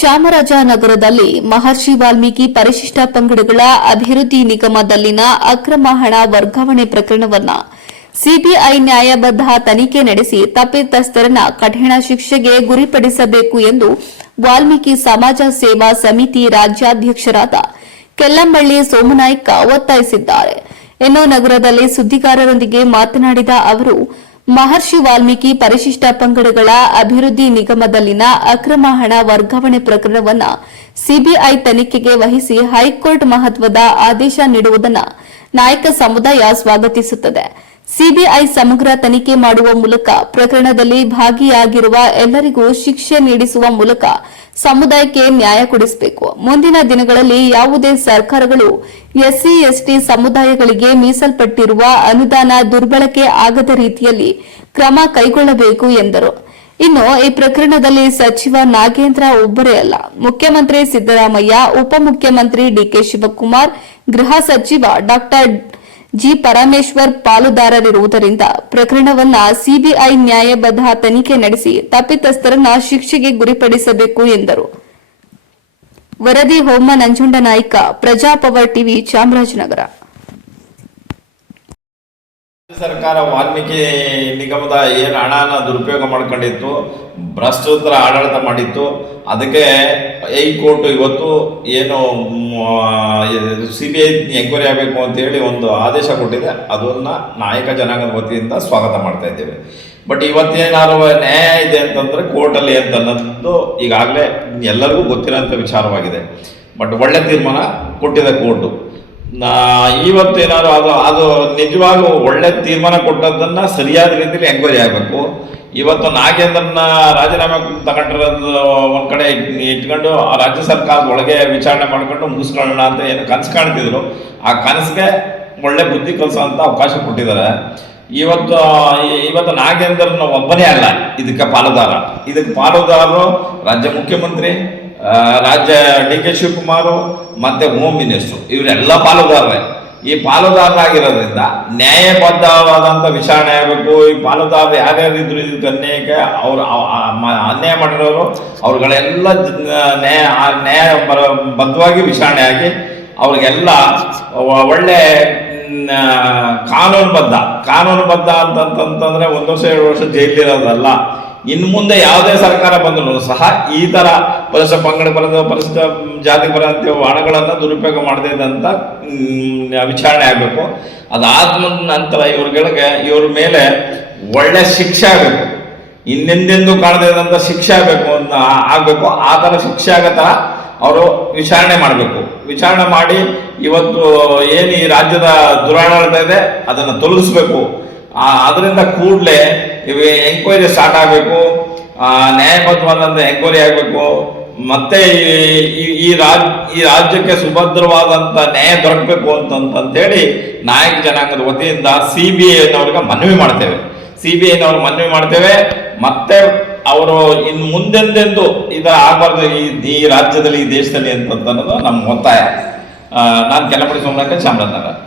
ಚಾಮರಾಜನಗರದಲ್ಲಿ ಮಹರ್ಷಿ ವಾಲ್ಮೀಕಿ ಪರಿಶಿಷ್ಟ ಪಂಗಡಗಳ ಅಭಿವೃದ್ಧಿ ನಿಗಮದಲ್ಲಿನ ಅಕ್ರಮ ಹಣ ವರ್ಗಾವಣೆ ಪ್ರಕರಣವನ್ನ ಸಿಬಿಐ ನ್ಯಾಯಬದ್ಧ ತನಿಖೆ ನಡೆಸಿ ತಪ್ಪಿತಸ್ಥರನ್ನ ಕಠಿಣ ಶಿಕ್ಷೆಗೆ ಗುರಿಪಡಿಸಬೇಕು ಎಂದು ವಾಲ್ಮೀಕಿ ಸಮಾಜ ಸೇವಾ ಸಮಿತಿ ರಾಜ್ಯಾಧ್ಯಕ್ಷರಾದ ಕೆಲ್ಲಂಬಳ್ಳಿ ಸೋಮನಾಯ್ಕ ಒತ್ತಾಯಿಸಿದ್ದಾರೆ. ಇನ್ನು ನಗರದಲ್ಲಿ ಸುದ್ದಿಗಾರರೊಂದಿಗೆ ಮಾತನಾಡಿದ ಅವರು ಮಹರ್ಷಿ ವಾಲ್ಮೀಕಿ ಪರಿಶಿಷ್ಟ ಪಂಗಡಗಳ ಅಭಿವೃದ್ಧಿ ನಿಗಮದಲ್ಲಿನ ಅಕ್ರಮ ಹಣ ವರ್ಗಾವಣೆ ಪ್ರಕರಣವನ್ನು ಸಿಬಿಐ ತನಿಖೆಗೆ ವಹಿಸಿ ಹೈಕೋರ್ಟ್ ಮಹತ್ವದ ಆದೇಶ ನೀಡುವುದನ್ನು ನಾಯಕ ಸಮುದಾಯ ಸ್ವಾಗತಿಸುತ್ತದೆ. ಸಿಬಿಐ ಸಮಗ್ರ ತನಿಖೆ ಮಾಡುವ ಮೂಲಕ ಪ್ರಕರಣದಲ್ಲಿ ಭಾಗಿಯಾಗಿರುವ ಎಲ್ಲರಿಗೂ ಶಿಕ್ಷೆ ನೀಡಿಸುವ ಮೂಲಕ ಸಮುದಾಯಕ್ಕೆ ನ್ಯಾಯ ಕೊಡಿಸಬೇಕು. ಮುಂದಿನ ದಿನಗಳಲ್ಲಿ ಯಾವುದೇ ಸರ್ಕಾರಗಳು ಎಸ್ಸಿ, ಎಸ್ಟಿ ಸಮುದಾಯಗಳಿಗೆ ಮೀಸಲ್ಪಟ್ಟಿರುವ ಅನುದಾನ ದುರ್ಬಳಕೆ ಆಗದ ರೀತಿಯಲ್ಲಿ ಕ್ರಮ ಕೈಗೊಳ್ಳಬೇಕು ಎಂದರು. ಇನ್ನು ಈ ಪ್ರಕರಣದಲ್ಲಿ ಸಚಿವ ನಾಗೇಂದ್ರ ಒಬ್ಬರೇ ಅಲ್ಲ. ಮುಖ್ಯಮಂತ್ರಿ ಸಿದ್ದರಾಮಯ್ಯ, ಉಪಮುಖ್ಯಮಂತ್ರಿ ಡಿಕೆ ಶಿವಕುಮಾರ್, ಗೃಹ ಸಚಿವ ಡಾಕ್ಟರ್ ಜಿ ಪರಮೇಶ್ವರ್ ಪಾಲುದಾರರಿರುವುದರಿಂದ ಪ್ರಕರಣವನ್ನ ಸಿಬಿಐ ನ್ಯಾಯಬದ್ಧ ತನಿಖೆ ನಡೆಸಿ ತಪ್ಪಿತಸ್ಥರನ್ನ ಶಿಕ್ಷೆಗೆ ಗುರಿಪಡಿಸಬೇಕು ಎಂದರು. ವರದಿ ಹೋಮ ನಂಜುಂಡ ನಾಯ್ಕ, ಪ್ರಜಾಪವರ್ ಟಿವಿ ಚಾಮರಾಜನಗರ. ಸರ್ಕಾರ ವಾಲ್ಮೀಕಿ ನಿಗಮದ ಏನು ಹಣನ ದುರುಪಯೋಗ ಮಾಡ್ಕೊಂಡಿತ್ತು, ಭ್ರಷ್ಟೋತ್ತರ ಆಡಳಿತ ಮಾಡಿತ್ತು, ಅದಕ್ಕೆ ಹೈಕೋರ್ಟ್ ಇವತ್ತು ಏನು ಸಿ ಬಿ ಐ ಎಂಕ್ವೈರಿ ಆಗಬೇಕು ಅಂತೇಳಿ ಒಂದು ಆದೇಶ ಕೊಟ್ಟಿದೆ. ಅದನ್ನ ನಾಯಕ ಜನಾಂಗದ ವತಿಯಿಂದ ಸ್ವಾಗತ ಮಾಡ್ತಾ ಇದ್ದೇವೆ. ಬಟ್ ಇವತ್ತೇನಾದ್ರು ನ್ಯಾಯ ಇದೆ ಅಂತಂದ್ರೆ ಕೋರ್ಟಲ್ಲಿ ಅಂತ ಅನ್ನೋದು ಈಗಾಗಲೇ ಎಲ್ಲರಿಗೂ ಗೊತ್ತಿರೋಂಥ ವಿಚಾರವಾಗಿದೆ. ಬಟ್ ಒಳ್ಳೆ ತೀರ್ಮಾನ ಕೊಟ್ಟಿದೆ ಕೋರ್ಟು. ನಾ ಇವತ್ತೇನಾದ್ರು ಅದು ಅದು ನಿಜವಾಗ್ಲೂ ಒಳ್ಳೆ ತೀರ್ಮಾನ ಕೊಟ್ಟದ್ದನ್ನ ಸರಿಯಾದ ರೀತಿಯಲ್ಲಿ ಎಂಕ್ವೈರಿ ಆಗಬೇಕು. ಇವತ್ತು ನಾಗೇಂದ್ರನ ರಾಜೀನಾಮೆ ತಗೊಂಡಿರೋದು ಒಂದ್ ಕಡೆ ಇಟ್ಕೊಂಡು ಆ ರಾಜ್ಯ ಸರ್ಕಾರದ ಒಳಗೆ ವಿಚಾರಣೆ ಮಾಡ್ಕೊಂಡು ಮುಗಿಸ್ಕೊಳ್ಳೋಣ ಅಂತ ಏನು ಕನಸು ಕಾಣ್ತಿದ್ರು. ಆ ಕನಸಿಗೆ ಒಳ್ಳೆ ಬುದ್ಧಿ ಕಲಿಸೋ ಅಂತ ಅವಕಾಶ ಕೊಟ್ಟಿದ್ದಾರೆ. ಇವತ್ತು ಇವತ್ತು ನಾಗೇಂದ್ರನ ಒಬ್ಬನೇ ಅಲ್ಲ, ಇದಕ್ಕೆ ಪಾಲುದಾರ. ಇದಕ್ಕೆ ಪಾಲುದಾರರು ರಾಜ್ಯ ಮುಖ್ಯಮಂತ್ರಿ ರಾಜ್ಯ ಡಿ ಕೆ ಶಿವಕುಮಾರು ಮತ್ತೆ ಹೋಮ್ ಮಿನಿಸ್ಟರ್. ಇವರೆಲ್ಲ ಪಾಲುದಾರರೇ. ಈ ಪಾಲುದಾರರಾಗಿರೋದ್ರಿಂದ ನ್ಯಾಯಬದ್ಧವಾದಂಥ ವಿಚಾರಣೆ ಆಗಬೇಕು. ಈ ಪಾಲುದಾರರು ಯಾರ್ಯಾರಿದ್ರು ಇದಕ್ಕೆ ಅನ್ಯಾಯಕ್ಕೆ ಅವ್ರು ಅನ್ಯಾಯ ಮಾಡಿರೋರು ಅವ್ರುಗಳೆಲ್ಲ ನ್ಯಾಯ ನ್ಯಾಯ ಬದ್ಧವಾಗಿ ವಿಚಾರಣೆ ಆಗಿ ಅವ್ರಿಗೆಲ್ಲ ಒಳ್ಳೆ ಕಾನೂನುಬದ್ಧ ಕಾನೂನುಬದ್ಧ ಅಂತಂತಂದ್ರೆ ಒಂದು ವರ್ಷ, ಎರಡು ವರ್ಷ ಜೈಲಿರೋದಲ್ಲ. ಇನ್ನು ಮುಂದೆ ಯಾವುದೇ ಸರ್ಕಾರ ಬಂದರೂ ಸಹ ಈ ತರ ಪರಿಶಿಷ್ಟ ಪಂಗಡ ಬರದ ಪರಿಶಿಷ್ಟ ಜಾತಿ ಬರಂತ ಹಣಗಳನ್ನು ದುರುಪಯೋಗ ಮಾಡದೇ ಇದ್ದಂಥ ವಿಚಾರಣೆ ಆಗಬೇಕು. ಅದಾದ ನಂತರ ಇವ್ರಗಳಿಗೆ, ಇವ್ರ ಮೇಲೆ ಒಳ್ಳೆ ಶಿಕ್ಷೆ ಆಗಬೇಕು. ಇನ್ನೆಂದೆಂದೂ ಕಾಣದೇ ಇದ್ದಂಥ ಶಿಕ್ಷೆ ಆಗಬೇಕು ಅಂತ ಆಗಬೇಕು. ಆ ಥರ ಶಿಕ್ಷೆ ಆಗೋ ಅವರು ವಿಚಾರಣೆ ಮಾಡಬೇಕು. ವಿಚಾರಣೆ ಮಾಡಿ ಇವತ್ತು ಏನು ಈ ರಾಜ್ಯದ ದುರಾಡಳಿತ ಇದೆ, ಅದನ್ನು ತೊಲಗಿಸ್ಬೇಕು ಅದರಿಂದ ಕೂಡಲೇ ಇವು ಎಂಕ್ವೈರಿ ಸ್ಟಾರ್ಟ್ ಆಗಬೇಕು. ನ್ಯಾಯಬದ್ಧವಾದಂಥ ಎಂಕ್ವೈರಿ ಆಗಬೇಕು. ಮತ್ತೆ ಈ- ರಾಜ್, ಈ ರಾಜ್ಯಕ್ಕೆ ಸುಭದ್ರವಾದಂತ ನ್ಯಾಯ ದೊರಕಬೇಕು ಅಂತಂತೇಳಿ ನಾಯಕ ಜನಾಂಗದ ವತಿಯಿಂದ ಸಿ ಬಿ ಐನವ್ರಿಗೆ ಮನವಿ ಮಾಡ್ತೇವೆ. ಸಿ ಬಿ ಐನವ್ರಿಗೆ ಮನವಿ ಮಾಡ್ತೇವೆ. ಮತ್ತೆ ಅವರು ಇನ್ನು ಮುಂದೆಂದೆಂದು ಇದ ಆಗಬಾರ್ದು ಈ ರಾಜ್ಯದಲ್ಲಿ, ಈ ದೇಶದಲ್ಲಿ ಅಂತ ಅನ್ನೋದು ನಮ್ಮ ಒತ್ತಾಯ. ನಾನು ಕೆಲಪಡಿ ಚಾಮರಾಜನಗರ.